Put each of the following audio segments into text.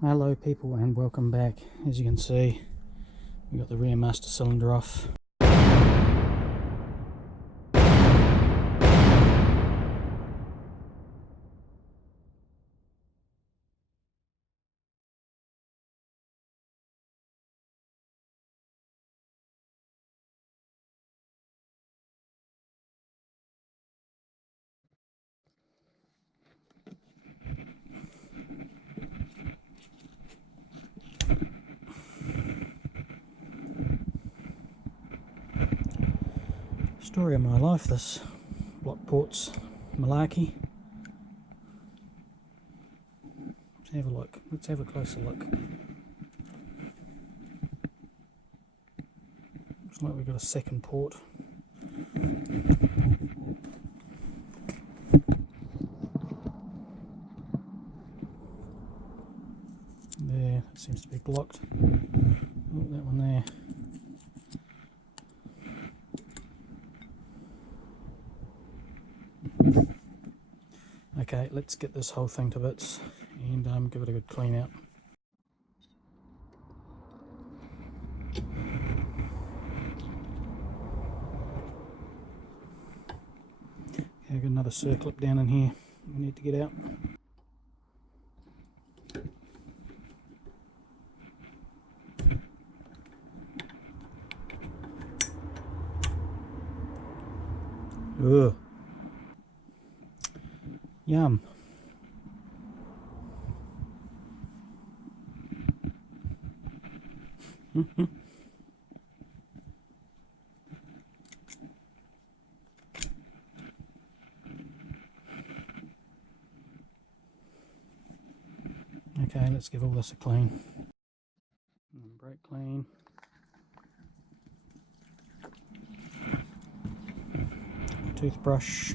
Hello people and welcome back. As you can see, we got the rear master cylinder off. Story of my life, this block port's malarkey. Let's have a look. Let's have a closer look. Looks like we've got a second port. There, that seems to be blocked. Oh, that one there. Okay, let's get this whole thing to bits and give it a good clean out. Okay, I've got another circlip down in here we need to get out. Ugh. Yum. Okay, let's give all this a clean. Brake clean. Toothbrush.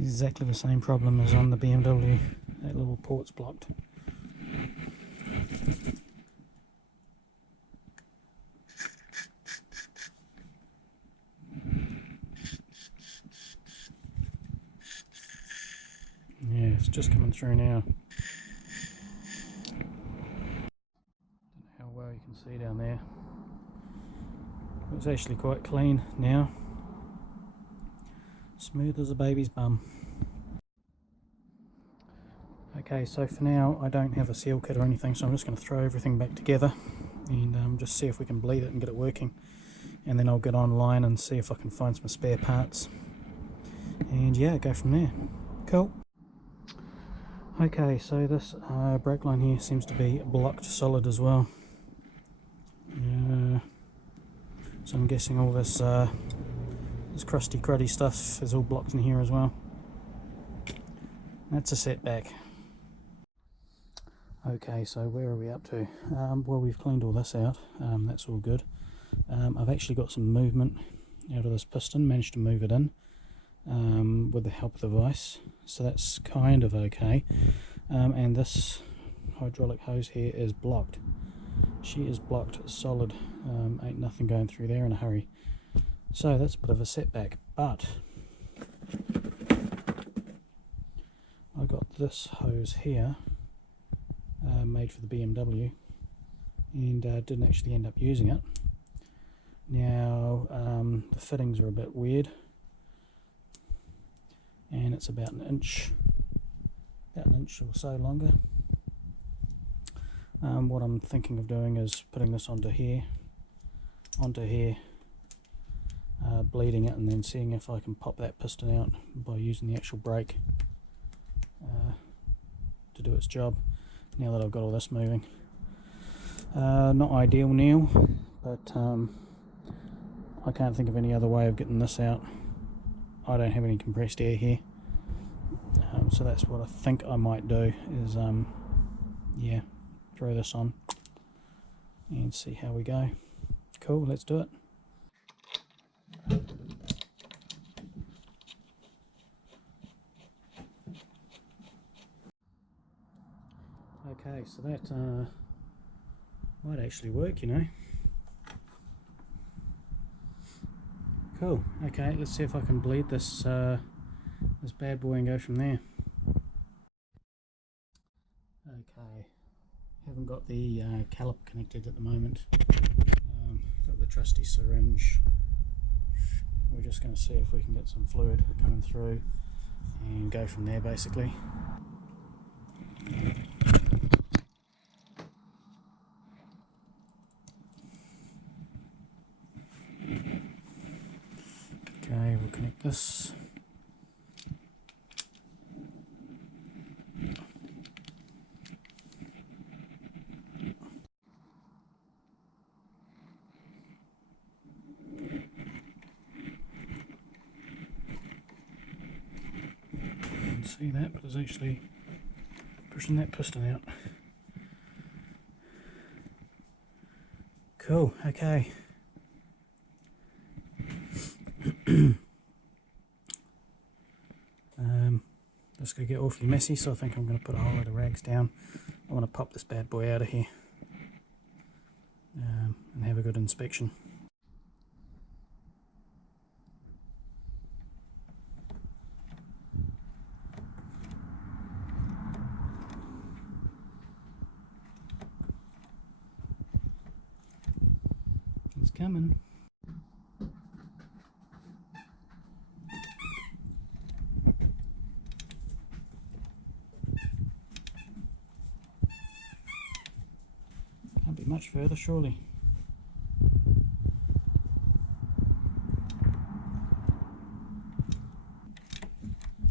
Exactly the same problem as on the BMW. That little port's blocked. Yeah, it's just coming through now. Don't know how well you can see down there. It's actually quite clean now. Smooth as a baby's bum. Okay, so for now I don't have a seal kit or anything, so I'm just going to throw everything back together and just see if we can bleed it and get it working. And then I'll get online and see if I can find some spare parts. And yeah, go from there. Cool. Okay, so this brake line here seems to be blocked solid as well. So I'm guessing all this crusty cruddy stuff is all blocked in here as well. That's a setback. Okay, so where are we up to? Well, we've cleaned all this out. That's all good. I've actually got some movement out of this piston, managed to move it in with the help of the vise, so that's kind of okay. And this hydraulic hose here is blocked. She is blocked solid. Ain't nothing going through there in a hurry. So that's a bit of a setback, but I got this hose here made for the BMW and didn't actually end up using it. Now the fittings are a bit weird and it's about an inch or so longer. What I'm thinking of doing is putting this onto here, bleeding it and then seeing if I can pop that piston out by using the actual brake to do its job, now that I've got all this moving. Not ideal now, but I can't think of any other way of getting this out. I don't have any compressed air here, so that's what I think I might do, is yeah, throw this on and see how we go. Cool, let's do it. Okay, so that might actually work, you know. Cool. Okay, let's see if I can bleed this this bad boy and go from there. Okay, haven't got the caliper connected at the moment. Got the trusty syringe. We're just going to see if we can get some fluid coming through and go from there, basically. Okay, we'll connect this. You can see that, but it's actually pushing that piston out. Cool, okay. This could get awfully messy, so I think I'm going to put a whole load of rags down. I want to pop this bad boy out of here and have a good inspection. It's coming. Can't be much further, surely.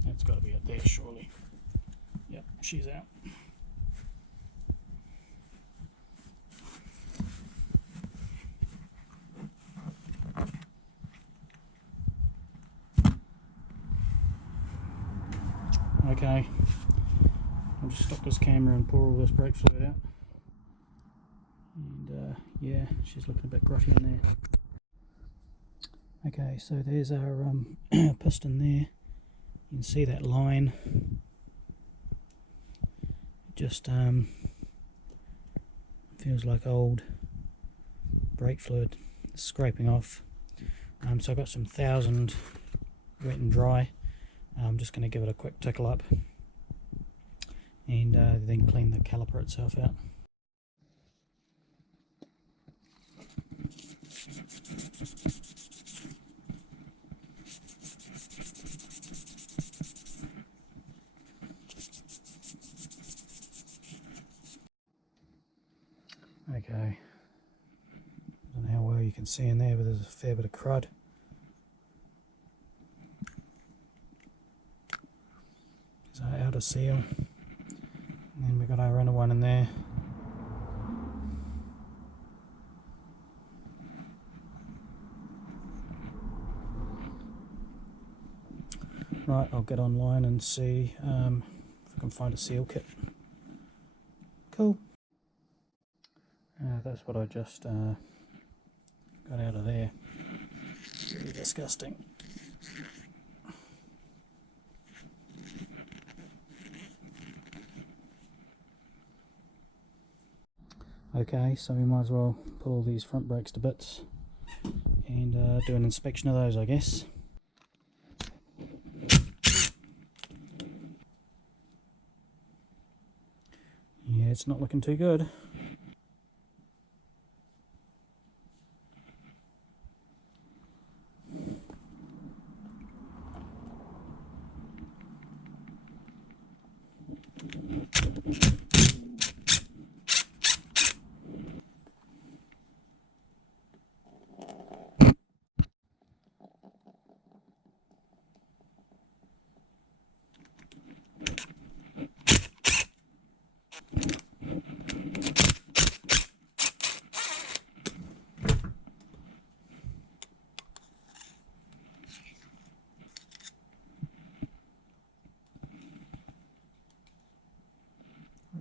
That's got to be up there, surely. Yep, she's out. Okay, I'll just stop this camera and pour all this brake fluid out. And yeah, she's looking a bit grotty in there. Okay, so there's our piston there. You can see that line. Just feels like old brake fluid scraping off. So I've got some 1000 wet and dry. I'm just going to give it a quick tickle up and then clean the caliper itself out. Okay, I don't know how well you can see in there, but there's a fair bit of crud. There's our outer seal, and then we've got our inner one in there. Right, I'll get online and see if I can find a seal kit. Cool. That's what I just got out of there. Really disgusting. Okay, so we might as well pull all these front brakes to bits and do an inspection of those, I guess. Yeah, it's not looking too good.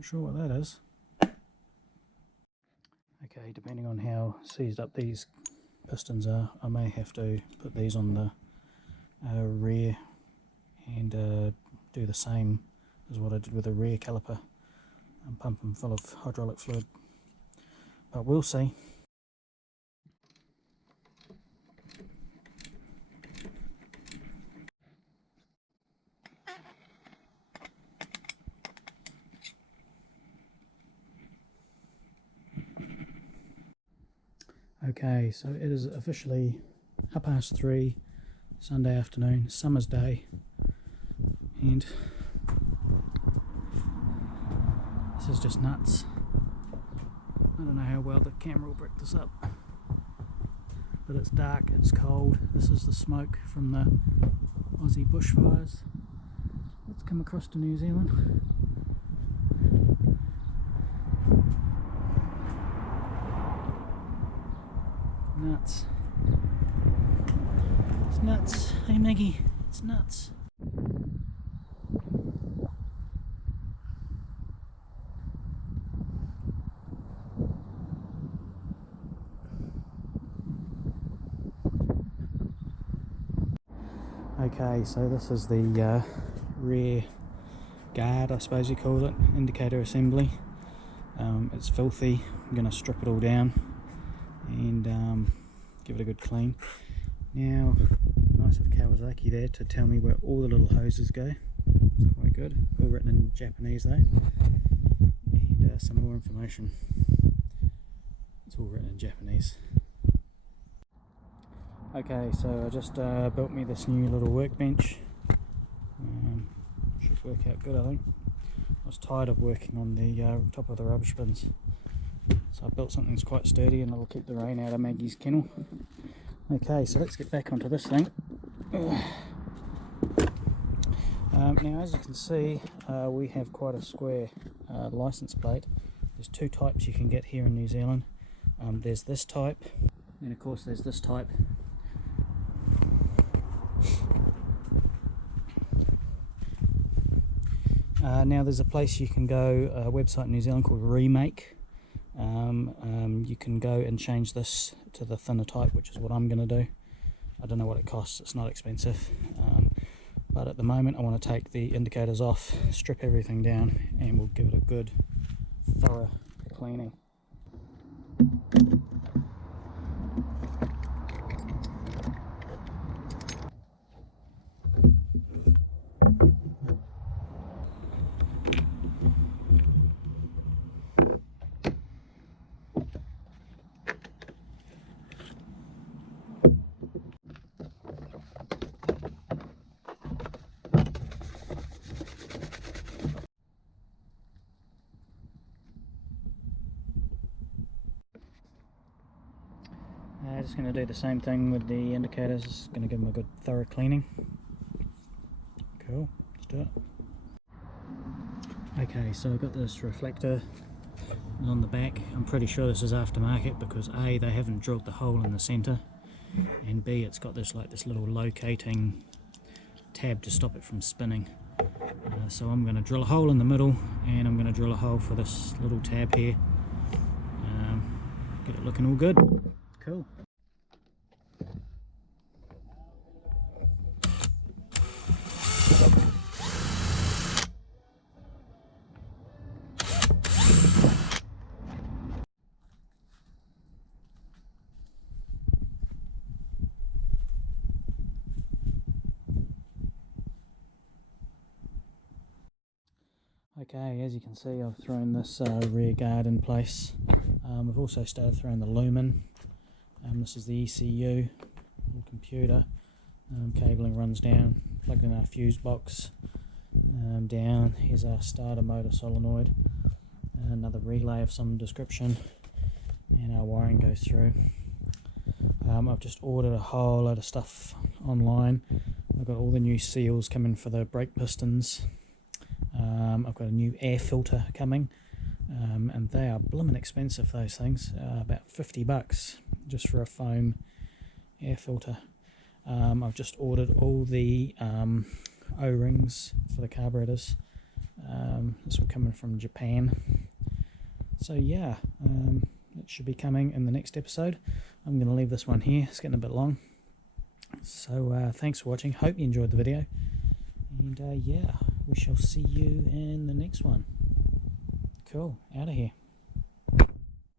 Not sure what that is. Okay, depending on how seized up these pistons are, I may have to put these on the rear and do the same as what I did with the rear caliper and pump them full of hydraulic fluid. But we'll see. Okay, so it is officially 3:30 Sunday afternoon, summer's day, and this is just nuts. I don't know how well the camera will pick this up, but it's dark, it's cold. This is the smoke from the Aussie bushfires that's come across to New Zealand. Nuts. It's nuts. Hey Maggie, it's nuts. Okay, so this is the rear guard, I suppose you call it, indicator assembly. It's filthy. I'm going to strip it all down and give it a good clean. Now, nice of Kawasaki there to tell me where all the little hoses go. It's quite good. All written in Japanese though. And some more information. It's all written in Japanese. Okay, so I just built me this new little workbench. Should work out good, I think. I was tired of working on the top of the rubbish bins, so I built something that's quite sturdy and it'll keep the rain out of Maggie's kennel. Okay, so let's get back onto this thing. Now, as you can see, we have quite a square license plate. There's two types you can get here in New Zealand. There's this type, and of course there's this type. Now there's a place you can go, a website in New Zealand called Remake. You can go and change this to the thinner type, which is what I'm going to do. I don't know what it costs, it's not expensive. But at the moment I want to take the indicators off, strip everything down, and we'll give it a good, thorough cleaning. Just going to do the same thing with the indicators, going to give them a good thorough cleaning. Cool, let's do it. Okay, so I've got this reflector on the back. I'm pretty sure this is aftermarket because A, they haven't drilled the hole in the centre, and B, it's got this little locating tab to stop it from spinning. So I'm going to drill a hole in the middle, and I'm going to drill a hole for this little tab here. Get it looking all good. Cool. Okay, as you can see, I've thrown this rear guard in place. I've also started throwing the lumen. This is the ECU, the computer. Cabling runs down, plugged in our fuse box. Down, here's our starter motor solenoid. Another relay of some description, and our wiring goes through. I've just ordered a whole load of stuff online. I've got all the new seals coming for the brake pistons. I've got a new air filter coming, and they are blooming expensive, those things, about $50 just for a foam air filter. I've just ordered all the O-rings for the carburetors. This one coming from Japan. So yeah, it should be coming in the next episode. I'm going to leave this one here, it's getting a bit long. So thanks for watching, hope you enjoyed the video, and yeah, we shall see you in the next one. Cool, out of here.